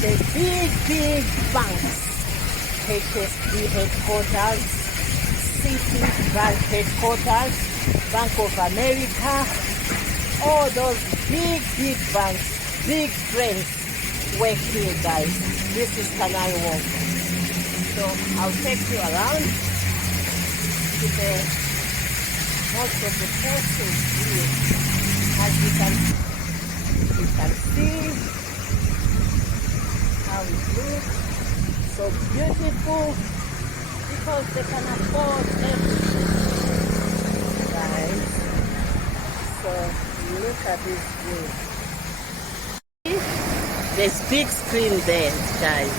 the big banks. HSB headquarters, Citibank headquarters, Bank of America, all those big banks, big friends work here, guys. This is Canary Wharf. So I'll take you around to the most of the places here. As you can see how it looks. So beautiful because they can afford everything, guys. So look at this view. There's big screen there, guys.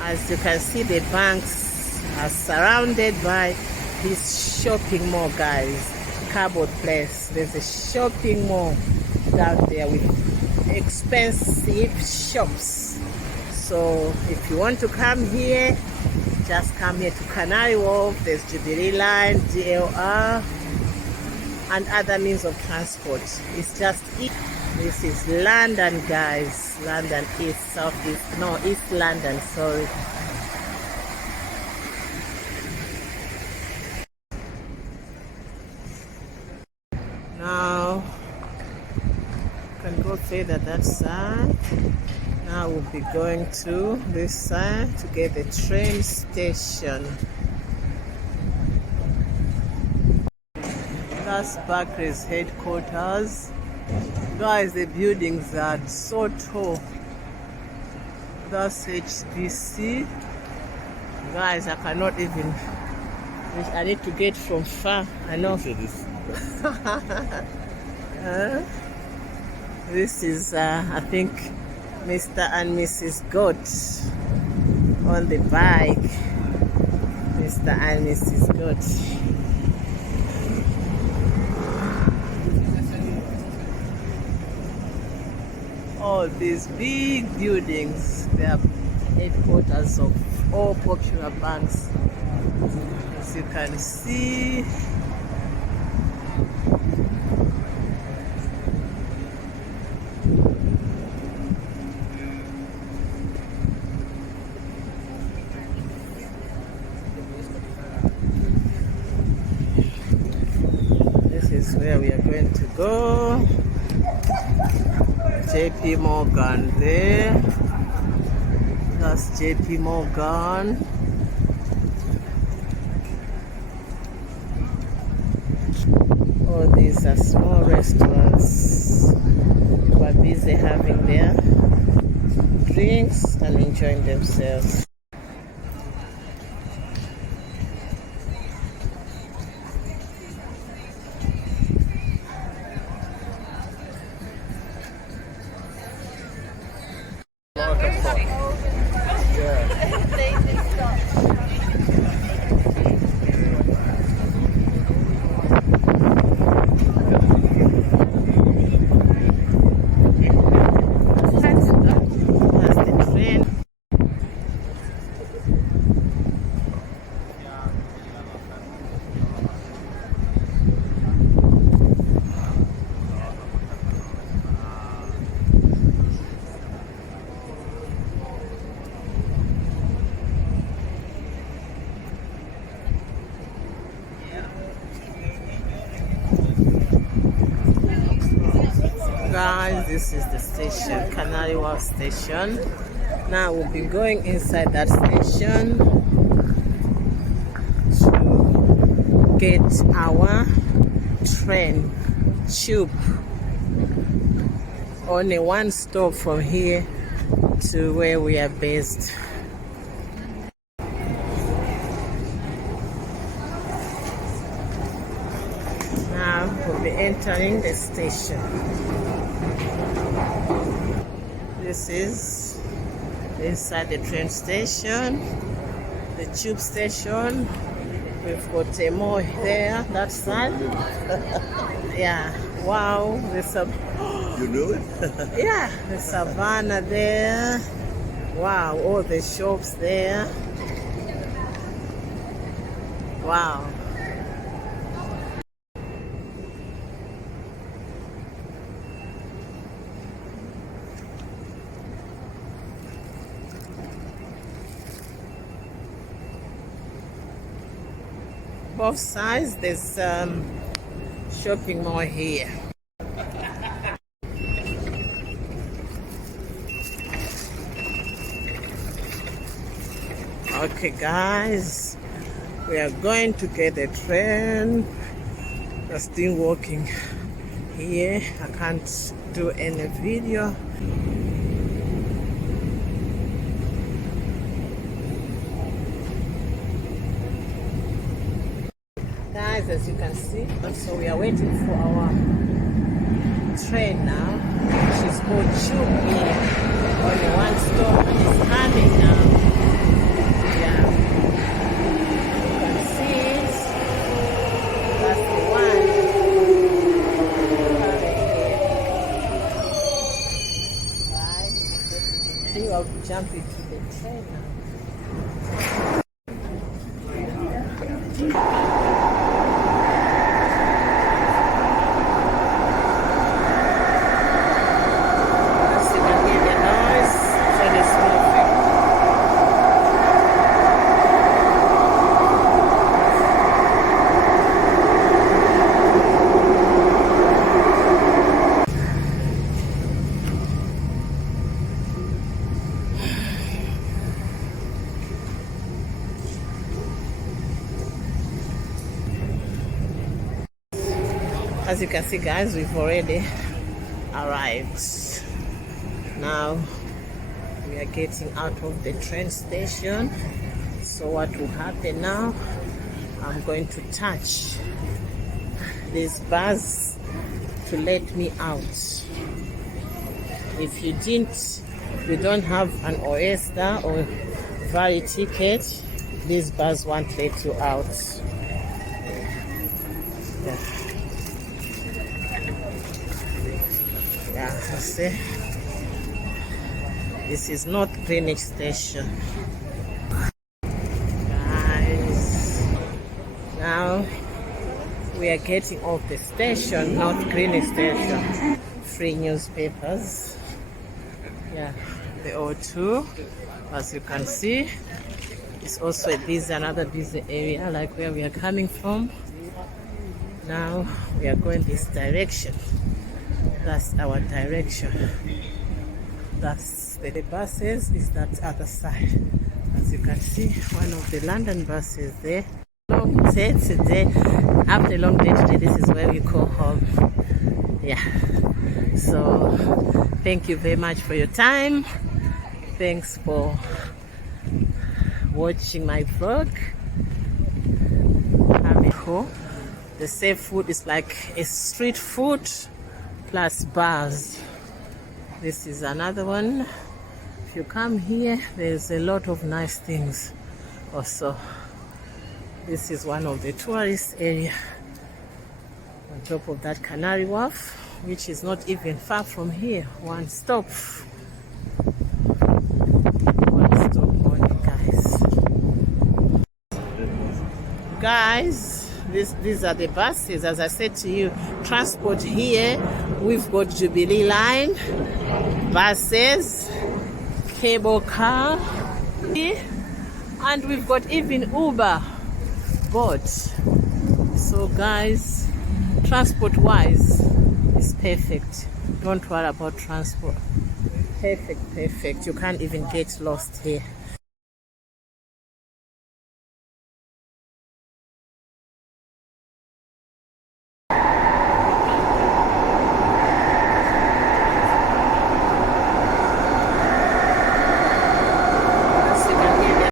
As you can see, the banks are surrounded by this shopping mall, guys. Cardboard Place. There's a shopping mall down there with expensive shops. So if you want to come here, just come here to Canary Wharf. There's Jubilee Line, DLR, and other means of transport. It's just this is London, guys. London East, Southeast, no, East London, sorry. Now you can go further that side. Now we'll be going to this side to get the train station. That's Barclays headquarters. Guys, the buildings are so tall. That's HBC. Guys, I cannot even. I need to get from far. I know. This is, I think, Mr. and Mrs. Goat on the bike. Mr. and Mrs. Goat. All these big buildings, they are headquarters of all popular banks. As you can see, this is where we are going to go. JP Morgan there. That's JP Morgan. All these are small restaurants who are busy having their drinks and enjoying themselves. Guys, this is the station, Canary Wharf station. Now we'll be going inside that station to get our train, tube. Only one stop from here to where we are based. Now we'll be entering the station. This is inside the train station, the tube station. We've got a mall there, that side. Yeah, wow, there's a... You know it? Yeah, the savannah there. Wow, all the shops there. Wow. both sides. There's shopping mall here. Okay guys, we are going to get a train. We're still walking here. I can't do any video. Guys, as you can see, so we are waiting for our train now, which is called Tube here. Only one stop and it's coming now. Yeah, you can see it. That's the one coming here. Right. So I'll jump into the train now. As you can see guys, we've already arrived. Now we are getting out of the train station. So what will happen now, I'm going to touch this bus to let me out. If you don't have an Oyster or Valley ticket, this bus won't let you out. Yeah, you see, this is not Greenwich Station. Guys, now we are getting off the station, not Greenwich Station. Free newspapers. Yeah, the O2, as you can see, it's also another busy area like where we are coming from. Now we are going this direction. That's our direction. That's the buses is that other side. As you can see, one of the London buses there. Long day today. After a long day today, this is where we go home. Yeah. So thank you very much for your time. Thanks for watching my vlog. The safe food is like a street food plus bars. This is another one. If you come here, there's a lot of nice things also. This is one of the tourist area. On top of that, Canary wharf, which is not even far from here. One stop only, guys. These are the buses. As I said to you, transport here, we've got Jubilee line, buses, cable car, and we've got even Uber boat. So guys, transport wise, it's perfect. Don't worry about transport. Perfect. You can't even get lost here.